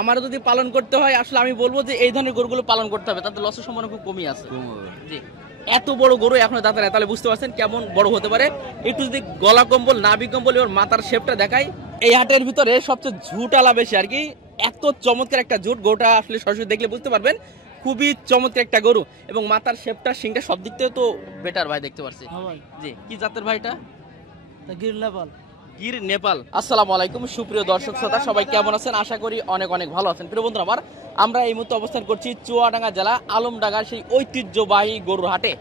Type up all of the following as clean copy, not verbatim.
আমারও যদি পালন করতে হয় আসলে আমি বলবো যে এই ধরনের গরুগুলো পালন করতে হবে, তাতে লসের সম্ভাবনা খুব কমই আছে। জি, এত বড় গরু এখনো দাঁতে নেই, তাহলে বুঝতে পারছেন কেমন বড় হতে পারে। একটু যদি গলা কম্বল নাভি কম্বল এবার মাথার শেপটা দেখাই, এই হাটের ভিতরে সবচেয়ে ঝুটালা বেশি আর কি। এত চমৎকার একটা ঝুট, গরুটা আসলে সরাসরি দেখলে বুঝতে পারবেন খুবই চমৎকার একটা গরু, এবং মাথার শেপটা সিংটা সব দিক থেকে তো বেটার ভাই, দেখতে পাচ্ছি। জি, কি জাতের ভাইটা? গির লেভেল। গির নেপাল। আসসালামু আলাইকুম সুপ্রিয় দর্শক শ্রোতা, সবাই কেমন আছেন? আশা করি অনেক অনেক ভালো আছেন। প্রিয় বন্ধুরা আমার, আমরা এই মুহূর্তে অবস্থান করছি চুয়াডাঙ্গা জেলা আলমডাঙ্গার সেই ঐতিহ্যবাহী গরুর হাটে।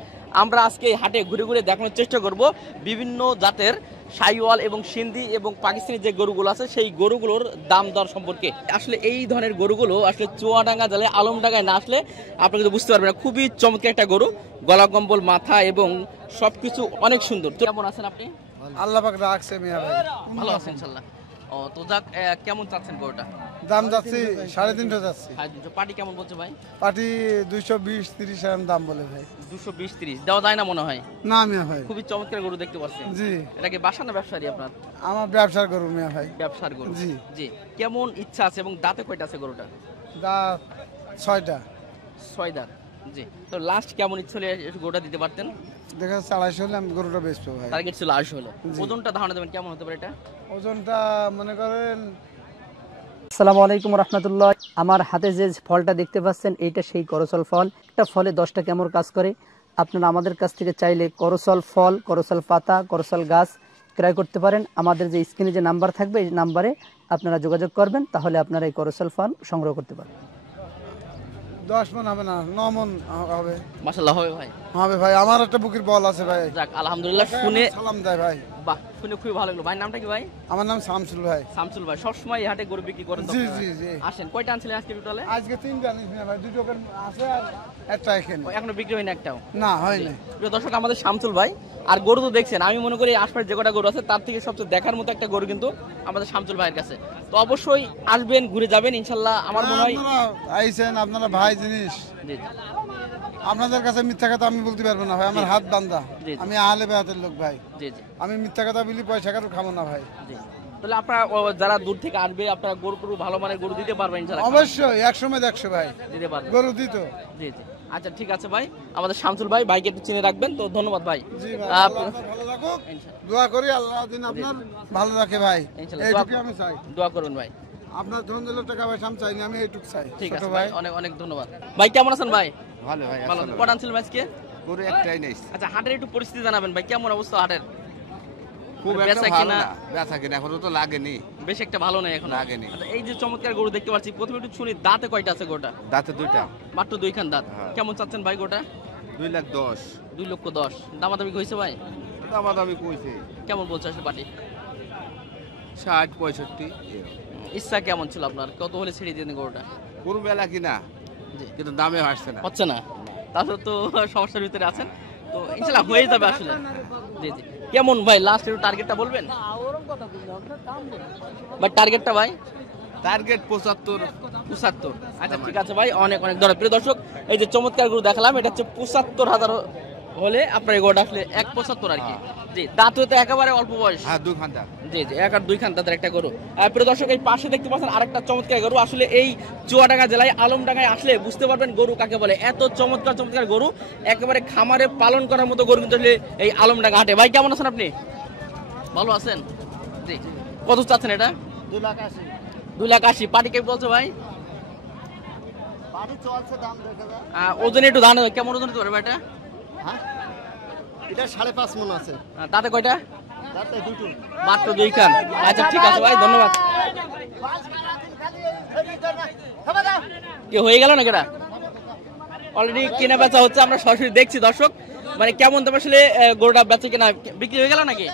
আমরা আজকে এই হাটে ঘুরে ঘুরে দেখানোর চেষ্টা করব বিভিন্ন জাতের শাহিওয়াল এবং সিন্ধি এবং পাকিস্তানি যে গরুগুলো আছে সেই গরুগুলোর দাম দর সম্পর্কে। আসলে এই ধরনের গরুগুলো আসলে চুয়াডাঙ্গা জেলায় আলমডাঙ্গায় না আসলে আপনি কিন্তু বুঝতে পারবেন না। খুবই চমৎকার একটা গরু, গলা কম্বল, মাথা এবং সবকিছু অনেক সুন্দর। কেমন আছেন আপনি? আল্লাহ পাক রাখছে মিয়া ভাই, ভালো আছেন ইনশাআল্লাহ। ও তো যাক, কেমন চাচ্ছেন গরুটা? দাম যাচ্ছি 3.5 যাচ্ছি। পার্টি কেমন বলছে ভাই? পাটি 220-30 এরকম দাম বলে ভাই। 220-30 দেওয়া যায় না মনে হয়। না মিয়া ভাই। খুবই চমৎকার গরু দেখতে পাচ্ছেন। জি, এটা কি বাসা না ব্যবসায়ী আপনার? আমার ব্যবসার গরু মিয়া ভাই। ব্যবসার গরু। জি জি, কেমন ইচ্ছা আছে এবং দাঁতে কয়টা আছে গরুটা? দাঁত 6টা। 6 দাঁত। জি, তো লাস্ট কেমন ইচ্ছা হলে একটু গরুটা দিতে পারতেন? দেখা যাচ্ছে 250 হলে আমি গরুটা বেচবো ভাই। টার্গেট ছিল 250 হলো। জি। ওজনটা ধারণা দেবেন কেমন হতে পারে এটা? ওজনটা মনে করেন আসসালামু আলাইকুম রহমতুল্লাহ। আমার হাতে যে ফলটা দেখতে পাচ্ছেন এইটা সেই করসল ফল। একটা ফলে 10টা কেমন কাজ করে। আপনারা আমাদের কাছ থেকে চাইলে করসল ফল, করসল পাতা, করসল গাছ ক্রয় করতে পারেন। আমাদের যে স্ক্রিনে যে নাম্বার থাকবে এই নাম্বারে আপনারা যোগাযোগ করবেন, তাহলে আপনারা এই করসল ফল সংগ্রহ করতে পারেন। 10 মণ হবে না, 9 মণ হবে। মাশাআল্লাহ হবে ভাই। হবে ভাই, আমার একটা বুকের বল আছে ভাই। যাক আলহামদুলিল্লাহ, শুনে সালাম দেয় ভাই। বাহ, শুনে খুবই ভালো লাগলো। ভাই নামটা কি ভাই? আমার নাম শামসুল ভাই। শামসুল ভাই। সবসময় এই হাটে গরু বিক্রি করেন তো জি আপনারা? জি জি। আসেন, কয়টা আনছিলেন আজকে টোটালে? আজকে 3টা নিস মিয়া ভাই, 2টো আছে আর একটা এখানে। এখনো বিক্রি হয়নি একটাও? না হয় না। প্রিয় দর্শক, আমাদের শামসুল ভাই। আর গরু তো দেখছেন, আমি মনে করি আশপাশে যে কটা গরু আছে তার থেকে সবচেয়ে দেখার মতো একটা গরু কিন্তু আমাদের শামসুল ভাইয়ের কাছে। তো অবশ্যই আসবেন, ঘুরে যাবেন ইনশাল্লাহ। আমার মনে হয় আপনারা আইছেন, আপনারা ভাই জিনিস, জি জি আপনাদের কাছে মিথ্যা কথা আমি বলতে পারবো না ভাই। আমার হাত বান্ধা, জি, জি। আমি আহলে বেয়াতের লোক ভাই। জি জি আমি মিথ্যা কথা বলি পয়সা কারো খাবো না ভাই। জি। তাহলে আপনারা যারা দূর থেকে আসবে, আপনারা গরু ভালো মানের গরু দিতে পারবেন ইনশাল্লাহ? অবশ্যই 100 ভাই দিতে পারবেন। গরু দিত। জি জি। আচ্ছা ঠিক আছে ভাই, আমাদের শামসুল ভাই, ভাইকে একটু চিনে রাখবেন। তো ধন্যবাদ ভাই। জি ভাই, আল্লাহ আপনার ভালো রাখুক। দোয়া করি আল্লাহ দিন আপনার ভালো রাখে ভাই। ইনশাল্লাহ এইটুকু আমি চাই। দোয়া করুন ভাই। আপনার ধন দিলে টাকা পয়সা আমি চাই না, আমি এইটুকু চাই। ঠিক ছোট আছে ভাই, অনেক অনেক ধন্যবাদ। ভাই কেমন আছেন ভাই? ভালো ভাই, ভালো। কটা আনছিলেন আজকে? গরু একটাই নেই। আচ্ছা, হাটের একটু পরিস্থিতি জানাবেন ভাই, কেমন অবস্থা হাটের? খুব বেচা একটা ভালো কিনা? না, বেচা কিনা এখনো তো লাগেনি। বেশ একটা ভালো নেই এখন। লাগেনি। আচ্ছা, এই যে চমৎকার গরু দেখতে পাচ্ছি, প্রথমে একটু শুনি দাঁতে কয়টা আছে গরুটা? দাঁতে 2টা। মাত্র 2 খান দাঁত। হ্যাঁ। কেমন চাচ্ছেন ভাই গরুটা? 2,10,000। 2,10,000 দামাদামি হয়েছে ভাই? দামাদামি কইছে কেমন বলছে আসলে পার্টি? 60-65। ইচ্ছা কেমন ছিল আপনার, কত হলে ছেড়ে দিতেন গরুটা? গরু বেলা কিনা, জি। কিন্তু দামে আসছে না। হচ্ছে না, তাহলে তো সমস্যার ভিতরে আছেন। তো ইনশাআল্লাহ হয়ে যাবে আসলে। জি জি। কেমন ভাই লাস্ট একটু টার্গেটটা বলবেন ভাই? টার্গেটটা ভাই? টার্গেট 75। 75। আচ্ছা ঠিক আছে ভাই, অনেক অনেক ধন্যবাদ। প্রিয় দর্শক, এই যে চমৎকার গরু দেখালাম, এটা হচ্ছে 75,000 হলে আপনার এই গরুটা আসলে 1.75 আর কি। জি, দাঁত হতে একেবারে অল্প বয়স। হ্যাঁ, 2 ঘন্টা। জি জি, 1 আর 2 খান দাঁতের একটা গরু। প্রিয় দর্শক, এই পাশে দেখতে পাচ্ছেন আরেকটা চমৎকার গরু। আসলে এই চুয়াডাঙ্গা জেলায় আলমডাঙ্গায় আসলে বুঝতে পারবেন গরু কাকে বলে। এত চমৎকার চমৎকার গরু, একেবারে খামারে পালন করার মতো গরু কিন্তু আসলে এই আলমডাঙ্গা হাটে। ভাই কেমন আছেন আপনি? ভালো আছেন? জি। কত চাচ্ছেন এটা? 2,80,000। 2,80,000। পার্টি কে বলছো ভাই? পানি চলছে, দাম দেখে যা। ওজন একটু ধান কেমন ওজন হতে পারে ভাই এটা? হ্যাঁ, এটা 5.5 মণ আছে। তাতে কয়টা? তাতে 2টো। মাত্র 2 খান। আচ্ছা ঠিক আছে ভাই, ধন্যবাদ। কি হয়ে গেল না কেটা? অলরেডি কেনা বেচা হচ্ছে, আমরা সরাসরি দেখছি দর্শক। মানে কেমন দাম আসলে গরুটা বেচে কেনা বিক্রি হয়ে গেল নাকি?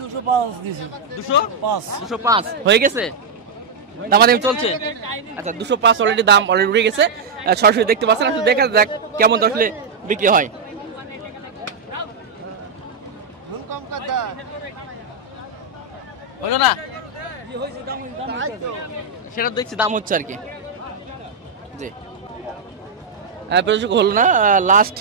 205 দিয়েছি। 205 হয়ে গেছে, দামাদামি চলছে। আচ্ছা, 205 অলরেডি দাম অলরেডি উঠে গেছে। সরাসরি দেখতে পাচ্ছেন, আসলে দেখা যাক কেমন তো আসলে বিক্রি হয়। হলো না সেটা দেখছি, দাম হচ্ছে আর কি। জি, হলো না। লাস্ট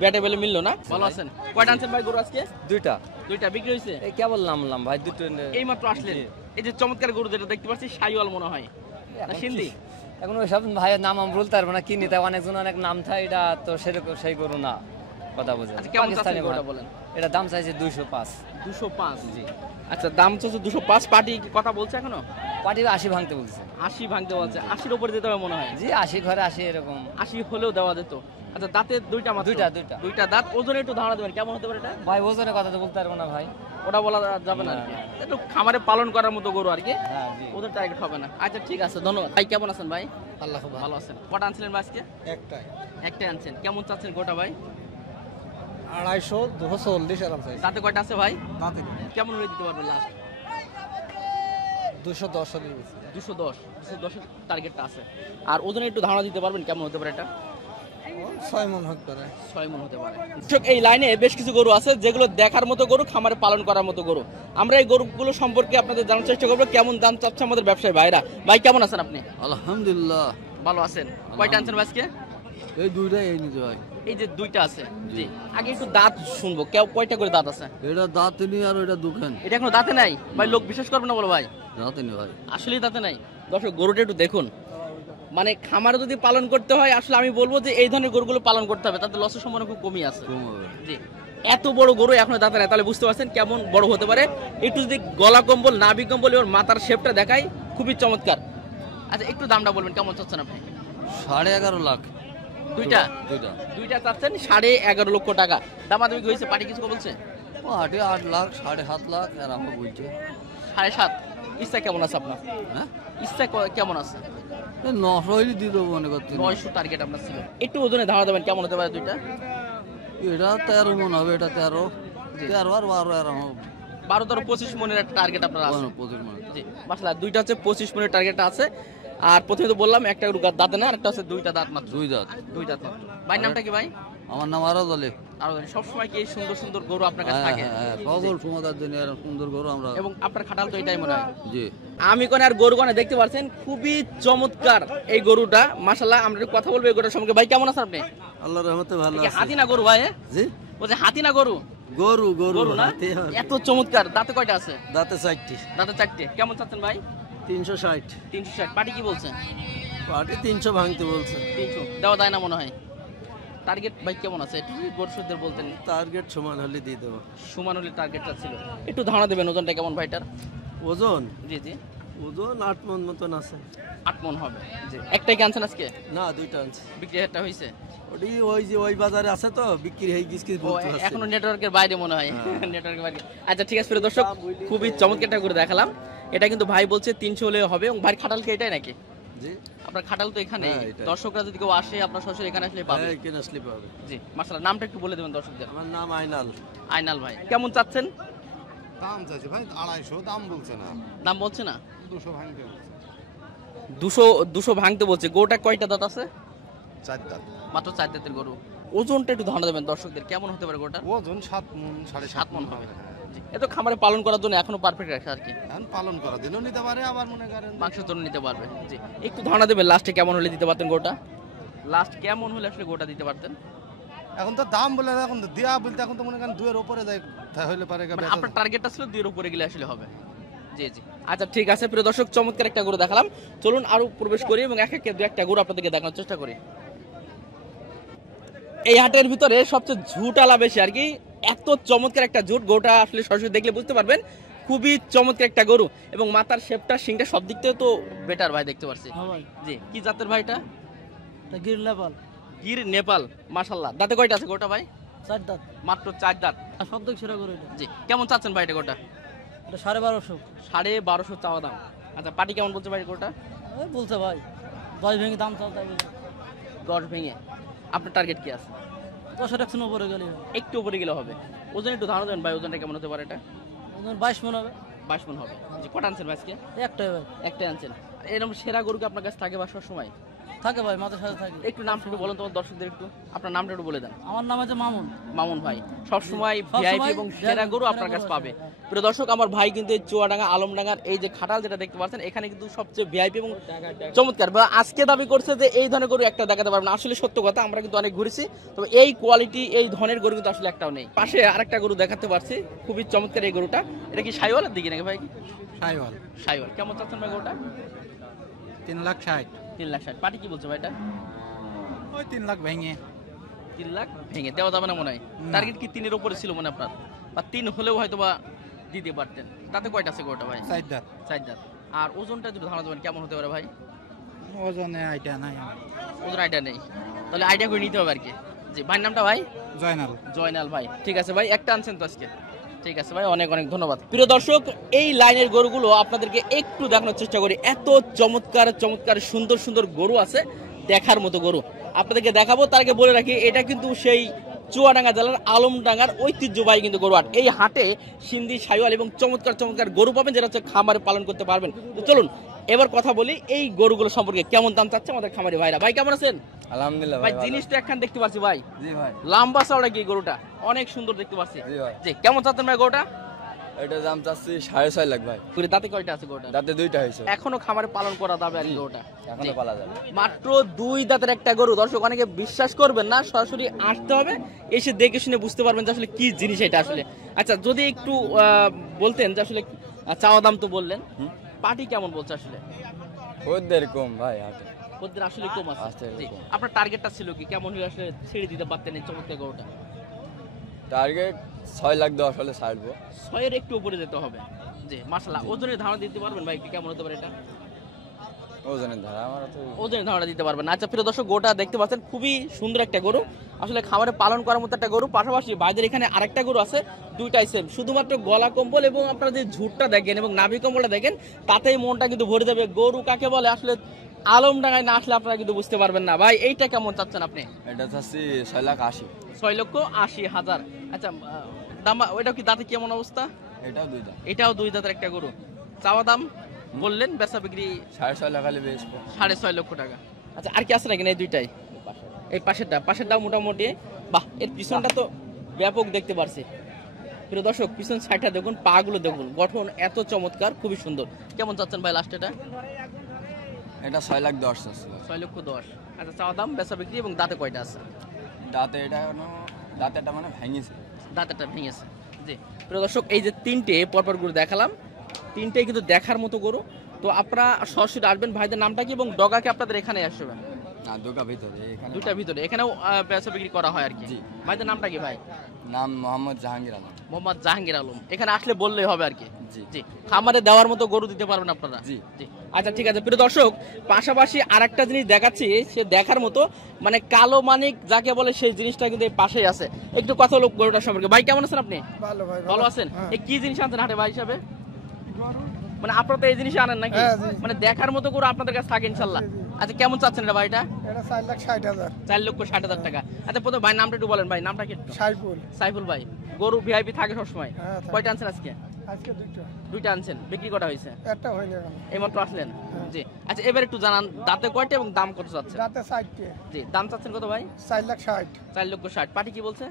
ব্যাটে বেলে মিললো না? ভালো আছেন? কয়টা আনছেন ভাই গরু আজকে? দুইটা দুইটা বিক্রি হয়েছে? এই কেবল নামলাম ভাই দুটো এই মাত্র আসলেন। এই যে চমৎকার গরু যেটা দেখতে পাচ্ছি শাইওয়াল মনে হয় না সিন্ধি? এখন ওইসব ভাইয়ের নাম আমি বলতে পারবো না, কিনি তাই অনেকজন অনেক নাম থাকে, এটা তো সেরকম সেই গরু না, কথা বুঝে। আচ্ছা কেমন চাচ্ছেন গরুটা বলেন? এটা দাম চাইছে 205। 205? জি। আচ্ছা দাম চাচ্ছে 205। পার্টি কি কথা বলছে এখনো? পার্টি 80 ভাঙতে বলছে। 80 ভাঙতে বলছে? 80-র উপরে দিতে হবে মনে হয়। জি 80 ঘরে 80 এরকম। 80 হলেও দেওয়া যেত। আচ্ছা দাঁতে দুইটা মাত্র? দুইটা দাঁত। ওজনে একটু ধারণা দেবেন কেমন হতে পারে এটা? ভাই ওজনের কথা তো বলতে পারবো না ভাই, ওটা বলা যাবে না আর কি। একটু খামারে পালন করার মতো গরু আর কি, হ্যাঁ জি। ওদের টার্গেট হবে না। আচ্ছা ঠিক আছে, ধন্যবাদ ভাই। কেমন আছেন ভাই? আল্লাহ খুব ভালো আছেন। কটা আনছিলেন ভাই আজকে? একটাই একটাই আনছেন। কেমন চাচ্ছেন গোটা ভাই? 250 240 আরাম চাইছে। দাঁতে কয়টা আছে ভাই? দাঁতে কেমন হয়ে দিতে পারবেন লাস্ট? 210 হলে গেছে। 210 এর টার্গেটটা আছে। আর ওজনে একটু ধারণা দিতে পারবেন কেমন হতে পারে এটা? 6 মন হতে পারে। 6 মণ হতে পারে। এই লাইনে বেশ কিছু গরু আছে যেগুলো দেখার মতো গরু, খামারে পালন করার মতো গরু। আমরা এই গরুগুলো সম্পর্কে আপনাদের জানার চেষ্টা করবো কেমন দাম চাচ্ছে আমাদের ব্যবসায়ী ভাইরা। ভাই কেমন আছেন আপনি? আলহামদুলিল্লাহ ভালো আছেন। কয়টা আনছেন ভাই আজকে? এই দুইটাই এই নিতে হয়। এই যে দুইটা আছে, জি। আগে একটু দাঁত শুনবো, কয়টা করে দাঁত আছে? এটা দাঁতে নি আর ওইটা দুখান এটা এখনো দাঁতে নাই ভাই, লোক বিশ্বাস করবে না বলো ভাই, দাঁতে নি ভাই। আসলেই দাঁতে নাই। দর্শক গরুটা একটু দেখুন, মানে খামারে যদি পালন করতে হয় আসলে আমি বলবো যে এই ধরনের গরুগুলো পালন করতে হবে, তাতে লসের সম্ভাবনা খুব কমই আছে। জি, এত বড় গরু এখনো দাঁতে নাই, তাহলে বুঝতে পারছেন কেমন বড় হতে পারে। একটু যদি গলা কম্বল, নাভি কম্বল এবং মাথার শেপটা দেখাই, খুবই চমৎকার। আচ্ছা একটু দামটা বলবেন কেমন চাচ্ছেন আপনি? 11.5 লাখ। দুইটা দুইটা চাচ্ছেন 11.5 লক্ষ টাকা। দামাদামি হয়েছে? পার্টি কিছু বলছে? ও 8 লাখ 7.5 লাখ আর আমরা বলছি 7.5। ইচ্ছা কেমন আছে আপনার? হ্যাঁ ইচ্ছা কেমন আছে? 900 হইলে দিয়ে দেবো মনে করছি। 900 টার্গেট আপনার ছিল। একটু ওজনে ধারণা দেবেন কেমন হতে পারে দুইটা? এটা 13 মন হবে, এটা 13 আর 12 আর 12-25 মনের একটা টার্গেট আপনার আছে। 25 মন। জি মাশাআল্লাহ, দুইটা হচ্ছে 25 মনের টার্গেটটা আছে। আর প্রথমে তো বললাম একটা দাঁতে না, একটা হচ্ছে দুইটা দাঁত মাত্র। দুই দাঁত মাত্র। ভাই নামটা কি ভাই? আমার নাম আরো দলে। আর সব সময় কি এই সুন্দর সুন্দর গরু আপনার কাছে থাকে? হ্যাঁ সকল সমাজের জন্য এরকম সুন্দর গরু আমরা। এবং আপনার খাটাল তো এটাই মনে হয়। জি আমি কোন আর গরু কোনে দেখতে পাচ্ছেন, খুবই চমৎকার এই গরুটা মাশাআল্লাহ। আমরা একটু কথা বলবো এই গরুটার সম্পর্কে। ভাই কেমন আছেন আপনি? আল্লাহর রহমতে ভালো কি আছি। হাতি না গরু ভাই? জি বলছে হাতি না গরু? গরু গরু না? এত চমৎকার। দাঁতে কয়টা আছে? দাঁতে 4টি। দাঁতে 4টে। কেমন চাচ্ছেন ভাই? 360। 360। পার্টি কি বলছে? পার্টি 300 ভাঙতে বলছে। 300 দেওয়া যায় না মনে হয়। টার্গেট ভাই কেমন আছে একটু দর্শকদের বলতেন? টার্গেট সমান হলে দিয়ে দেবো। সমান হলে টার্গেটটা ছিল। একটু ধারণা দেবেন ওজনটা কেমন ভাইটার? ওজন জি জি ওজন 8 মন মতন আছে। 8 মণ হবে। জি। একটাই কি আনছেন আজকে? না দুইটা আনছে। বিক্রি একটা হয়েছে? ওই যে ওই বাজারে আছে তো বিক্রি হয়ে গিয়ে ও এখনো নেটওয়ার্কের বাইরে মনে হয়। নেটওয়ার্কের বাইরে। আচ্ছা ঠিক আছে প্রিয় দর্শক, খুবই চমৎকার একটা করে দেখালাম। এটা কিন্তু ভাই বলছে 300 হলে হবে। এবং ভাই খাটাল কি এটাই নাকি? জি আপনার খাটাল তো এখানে। হ্যাঁ, এটাই। দর্শকরা যদি কেউ আসে আপনার সরাসরি এখানে আসলে পাবে। হ্যাঁ কেন আসলে পাবে। জি মাশাআল্লাহ, নামটা একটু বলে দেবেন দর্শকদের। আমার নাম আইনাল। আইনাল ভাই কেমন চাচ্ছেন? দাম চাইছে ভাই 250, দাম বলছে না। দাম বলছে না? 200 ভাঙতে বলছে। 200 ভাঙতে বলছে। গরুটা কয়টা দাঁত আছে? 4 দাঁত। মাত্র 4 দাঁতের গরু। ওজনটা একটু ধারণা দেবেন দর্শকদের কেমন হতে পারে গরুটা? ওজন 7 মণ 7 মণ হবে। জি, এত খামারে পালন করার জন্য এখনো পারফেক্ট রাখছে আর কি। এখন পালন করা দিনও নিতে পারে, আবার মনে করেন মাংসের জন্য নিতে পারবে। জি, একটু ধারণা দেবেন লাস্টে কেমন হলে দিতে পারতেন গরুটা? লাস্ট কেমন হলে আসলে গরুটা দিতে পারতেন? এখন তো দাম বলে এখন দেয়া বলতে এখন তো মনে করেন 2 এর উপরে যায়, তাই হইলে পারে মানে আপনার টার্গেটটা ছিল 2 এর উপরে গেলে আসলে হবে। জি জি আচ্ছা ঠিক আছে প্রিয় দর্শক, চমৎকার একটা গরু দেখালাম। চলুন আরো প্রবেশ করি এবং এক এক দু একটা গরু আপনাদেরকে দেখানোর চেষ্টা করি। এই হাটের ভিতরে সবচেয়ে ঝুটালা বেশি আর কি। এত চমৎকার একটা ঝুট, গরুটা আসলে সরাসরি দেখলে বুঝতে পারবেন খুবই চমৎকার একটা গরু। এবং মাথার শেপটা, শিংটা সব দিক থেকে তো বেটার ভাই দেখতে পাচ্ছি। জি, কি জাতের ভাইটা? গির নেপাল। গির নেপাল। মাশাআল্লাহ, দাঁতে কয়টা আছে গোটা ভাই? 4 দাঁত। মাত্র 4 দাঁত। সব দিক সেরা করে এটা। জি, কেমন চাচ্ছেন ভাই এটা গোটা? এটা 1250। 1250 চাওয়া দাম। আচ্ছা পার্টি কেমন বলছে ভাই গোটা? ওই বলতে ভাই 10 ভেঙে দাম চাও তাই বলে। 10 ভেঙে। আপনার টার্গেট কি আছে? 10 টাকা উপরে গেলে একটু উপরে গেলে হবে। ওজন একটু ধারণা দেন ভাই, ওজনটা কেমন হতে পারে এটা? ওজন 22 মণ হবে। 22 মণ হবে। জি, কটা আনছেন ভাই আজকে? একটাই ভাই। একটাই আনছেন। এরকম সেরা গরু কি আপনার কাছে থাকে বা সব সময়? থাকে ভাই, মাঝে সাথে থাকে। একটু নামটা একটু বলেন তোমার দর্শকদের, একটু আপনার নামটা একটু বলে দেন। আমার নাম আছে মামুন। মামুন ভাই সবসময় ভিআইপি এবং সেরা গরু আপনার কাছে পাবে। হ্যাঁ। প্রিয় দর্শক, আমার ভাই কিন্তু এই চুয়াডাঙ্গা আলমডাঙ্গার এই যে খাটাল যেটা দেখতে পাচ্ছেন, এখানে কিন্তু সবচেয়ে ভিআইপি এবং চমৎকার। আজকে দাবি করছে যে এই ধরনের গরু একটা দেখাতে পারবে না, আসলে সত্য কথা। আমরা কিন্তু অনেক ঘুরেছি, তবে এই কোয়ালিটি এই ধরনের গরু কিন্তু আসলে একটাও নেই। পাশে আরেকটা গরু দেখাতে পারছি, খুবই চমৎকার এই গরুটা। এটা কি সাইওয়ালের দিকে নাকি ভাই? সাইওয়াল সাইওয়াল। কেমন চাচ্ছেন ভাই গরুটা? 3,60,000। 3,60,000। পাটি কি বলছে ভাই এটা? ওই 3 লাখ ভেঙে। 3 লাখ ভেঙে দেওয়া যাবে না মনে হয়। টার্গেট কি 3-এর উপরে ছিল মনে আপনার, বা 3 হলেও হয়তো বা দিতে পারতেন। তাতে কয়টা আছে গরুটা ভাই? 4 দাঁত। 4 দাঁত। আর ওজনটা যদি ধারণা দেবেন কেমন হতে পারে ভাই? ওজনে আইডিয়া নাই। ওজন আইডিয়া নেই, তাহলে আইডিয়া করে নিতে হবে আর কি। জি, ভাইয়ের নামটা ভাই? জয়নাল। জয়নাল ভাই। ঠিক আছে ভাই, একটা আনছেন তো আজকে। ঠিক আছে ভাই, অনেক অনেক ধন্যবাদ। প্রিয় দর্শক, এই লাইনের গরুগুলো আপনাদেরকে একটু দেখানোর চেষ্টা করি। এত চমৎকার চমৎকার সুন্দর সুন্দর গরু আছে, দেখার মতো গরু আপনাদেরকে দেখাবো। তার আগে বলে রাখি, এটা কিন্তু সেই চুয়াডাঙ্গা জেলার আলমডাঙ্গার ঐতিহ্যবাহী কিন্তু গরু হাট। এই হাটে সিন্ধি, সাইওয়াল এবং চমৎকার চমৎকার গরু পাবেন, যেটা হচ্ছে খামারে পালন করতে পারবেন। তো চলুন এবার কথা বলি এই গরুগুলো সম্পর্কে। কেমন দাম চাচ্ছে আমাদের খামারি ভাইরা? ভাই কেমন আছেন? আলহামদুলিল্লাহ ভাই জিনিস তো একখান দেখতে পাচ্ছি ভাই, জি ভাই। লম্বা চওড়া কি গরুটা, অনেক সুন্দর দেখতে পাচ্ছি। জি ভাই। জি, কেমন চাচ্ছেন ভাই গরুটা? এটা দাম চাচ্ছি 6.5 লাখ ভাই। দাঁতে কয়টা আছে গরুটা? দাঁতে 2টা হয়েছে, এখনো খামারে পালন করা যাবে আর কি গরুটা? এখনো পালা যাবে। মাত্র 2 দাঁতের একটা গরু। দর্শক অনেকে বিশ্বাস করবেন না, সরাসরি আসতে হবে, এসে দেখে শুনে বুঝতে পারবেন যে আসলে কি জিনিস এটা আসলে। আচ্ছা, যদি একটু বলতেন যে আসলে চাওয়া দাম তো বললেন, পাটি কেমন বলছে আসলে? ওদের কম ভাই হাটে। ওদের আসলে কম আছে। আচ্ছা, জি, এরকম। আপনার টার্গেটটা ছিল কি, কেমন হলে আসলে ছেড়ে দিতে পারতেন এই চমৎকার গরুটা? টার্গেট 6 লাখ 10 হলে ছাড়বো। 6-এর একটু উপরে যেতে হবে। জি, মাশাআল্লাহ। ওজনের ধারণা দিতে পারবেন ভাই কেমন হতে পারে এটা? ওজনের ধারা আমার তো ওজনের ধারণা দিতে পারবেন। আচ্ছা প্রিয় দর্শক, গোটা দেখতে পাচ্ছেন, খুবই সুন্দর একটা গরু, আসলে খামারে পালন করার মতো একটা গরু। পাশাপাশি ভাইদের এখানে আরেকটা গরু আছে, দুইটাই সেম, শুধুমাত্র গলা কম্বল এবং আপনারা যে ঝুটটা দেখেন এবং নাভি কম্বলটা দেখেন, তাতেই মনটা কিন্তু ভরে যাবে। গরু কাকে বলে আসলে আলমডাঙ্গায় না আসলে আপনারা কিন্তু বুঝতে পারবেন না। ভাই এইটা কেমন চাচ্ছেন আপনি? এটা চাচ্ছি 6,80,000। 6,80,000। আচ্ছা, দাম ওইটা কি দাঁতে কেমন অবস্থা? এটাও 2 দাঁত। এটাও 2 দাঁতের একটা গরু। চাওয়া দাম বললেন, বেচা বিক্রি 6.5 লাখ হলে বেচবো। 6.5 লক্ষ টাকা। আচ্ছা, আর কি আছে নাকি এই দুইটাই? এই পাশেরটা মোটামুটি। বাহ, এর পিছনটা তো ব্যাপক দেখতে পারছি। প্রিয় দর্শক, পিছন সাইডটা দেখুন, পা গুলো দেখুন, গঠন এত চমৎকার, খুবই সুন্দর। কেমন চাচ্ছেন ভাই লাস্ট এটা? এটা 6 লাখ 10 চাচ্ছি। 6,10,000। আচ্ছা, চাওয়া দাম, বেচা বিক্রি এবং দাঁতে কয়টা আছে? দাঁতে এটা দাঁতেটা মানে ভেঙেছে। দাঁতেটা ভেঙেছে। জি প্রিয় দর্শক, এই যে তিনটে পরপর গরু দেখালাম, তিনটেই কিন্তু দেখার মতো গরু। তো আপনারা সরাসরি আসবেন। ভাইদের নামটা কি এবং ডগাকে আপনাদের এখানে আসবেন? না, দুটা ভিতরে, এখানে দুইটা ভিতরে, এখানেও বেচা বিক্রি করা হয় আর কি। জি। ভাইদের নামটা কি ভাই? নাম মোহাম্মদ জাহাঙ্গীর আলম। মোহাম্মদ জাহাঙ্গীর আলম। এখানে আসলে বললেই হবে আর কি। জি। জি, খামারে দেওয়ার মতো গরু দিতে পারবেন আপনারা? জি। জি। আচ্ছা ঠিক আছে প্রিয় দর্শক, পাশাপাশি আরেকটা জিনিস দেখাচ্ছি, সে দেখার মতো, মানে কালো মানিক যাকে বলে, সেই জিনিসটা কিন্তু এই পাশেই আছে। একটু কথা হলো গরুটার সম্পর্কে। ভাই কেমন আছেন আপনি? ভালো ভাই, ভালো আছেন? এই কি জিনিস আনছেন হাটে ভাই হিসাবে? মানে আপনারা তো এই জিনিস আনেন নাকি? হ্যাঁ, জি। মানে দেখার মতো গরু আপনাদের কাছে থাকে ইনশাল্লাহ। আচ্ছা, কেমন চাচ্ছেন এটা ভাইটা? এটা 4,60,000। 4,60,000 টাকা। আচ্ছা প্রথমে ভাই নামটা একটু বলেন, ভাই নামটা কি? সাইফুল। সাইফুল ভাই। গরু ভিআইপি থাকে সবসময়। হ্যাঁ, থাকে। কয়টা আনছেন আজকে? আজকে দুইটা আনছেন, বিক্রি করা হয়েছে? একটা হয়নি এখন। এইমাত্র আসলেন? হ্যাঁ। জি। আচ্ছা এবার একটু জানান, দাঁতে কয়টা এবং দাম কত চাচ্ছেন? রাতে 4টে। জি, দাম চাচ্ছেন কত ভাই? 4,60,000। 4,60,000। পাটি কি বলছে?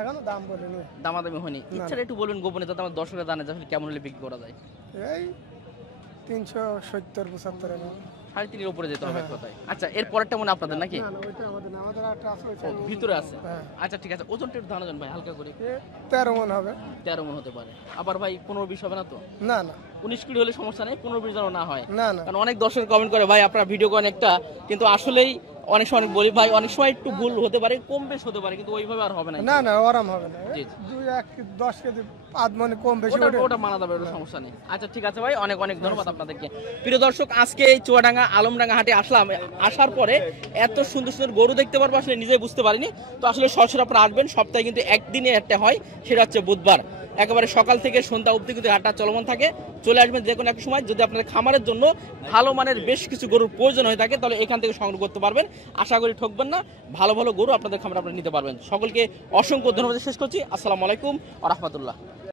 এখনো দাম বলেনি। দামাদামি হয়নি? না। ইচ্ছা একটু বলবেন গোপনে, যাতে আমার দর্শকরা জানে যে আসলে কেমন হলে বিক্রি করা যায়। এই 370-75 এরকম। 3.5-এর উপরে যেতে হবে হ্যাঁ। কোথায়? আচ্ছা, এর পরেরটা মনে আপনাদের নাকি? না না, ওইটা আমাদের না, আমাদের একটা আছে, ওইটা ও, ভিতরে আছে। হ্যাঁ। আচ্ছা ঠিক আছে, ওজনটা একটু ধারণা দেন ভাই হালকা করে। 13 মণ হবে। 13 মণ হতে পারে। আবার ভাই 15-20 হবে না তো? না না 19-20 হলে সমস্যা নেই, 15-20 যেন না হয়। না না। কারণ অনেক দর্শক কমেন্ট করে, ভাই আপনারা ভিডিও করেন একটা, কিন্তু আসলেই অনেক সময় বলি ভাই, অনেক সময় একটু ভুল হতে পারে, কম বেশ হতে পারে, কিন্তু ওইভাবে আর হবে না। না না, ওরম হবে না। জি। 10 কেজি আধ মণ কম বেশি ওটা ওঠে। ওটা মানা যাবে, ওটা সমস্যা নেই। আচ্ছা ঠিক আছে ভাই, অনেক অনেক ধন্যবাদ আপনাদেরকে। প্রিয় দর্শক, আজকে এই চুয়াডাঙ্গা আলমডাঙ্গা হাটে আসলাম, আসার পরে এত সুন্দর সুন্দর গরু দেখতে পারবো আসলে নিজে বুঝতে পারিনি। তো আসলে সরাসরি আপনারা আসবেন, সপ্তাহে কিন্তু একদিনে একটা হয়, সেটা হচ্ছে বুধবার। একেবারে সকাল থেকে সন্ধ্যা অবধি কিন্তু হাটটা চলমান থাকে। চলে আসবেন যে কোনো এক সময়। যদি আপনাদের খামারের জন্য ভালো মানের বেশ কিছু গরুর প্রয়োজন হয়ে থাকে, তাহলে এখান থেকে সংগ্রহ করতে পারবেন। আশা করি ঠকবেন না, ভালো ভালো গরু আপনাদের খামারে আপনারা নিতে পারবেন। সকলকে অসংখ্য ধন্যবাদ শেষ করছি। আসসালামু আলাইকুম ওয়া রাহমাতুল্লাহ।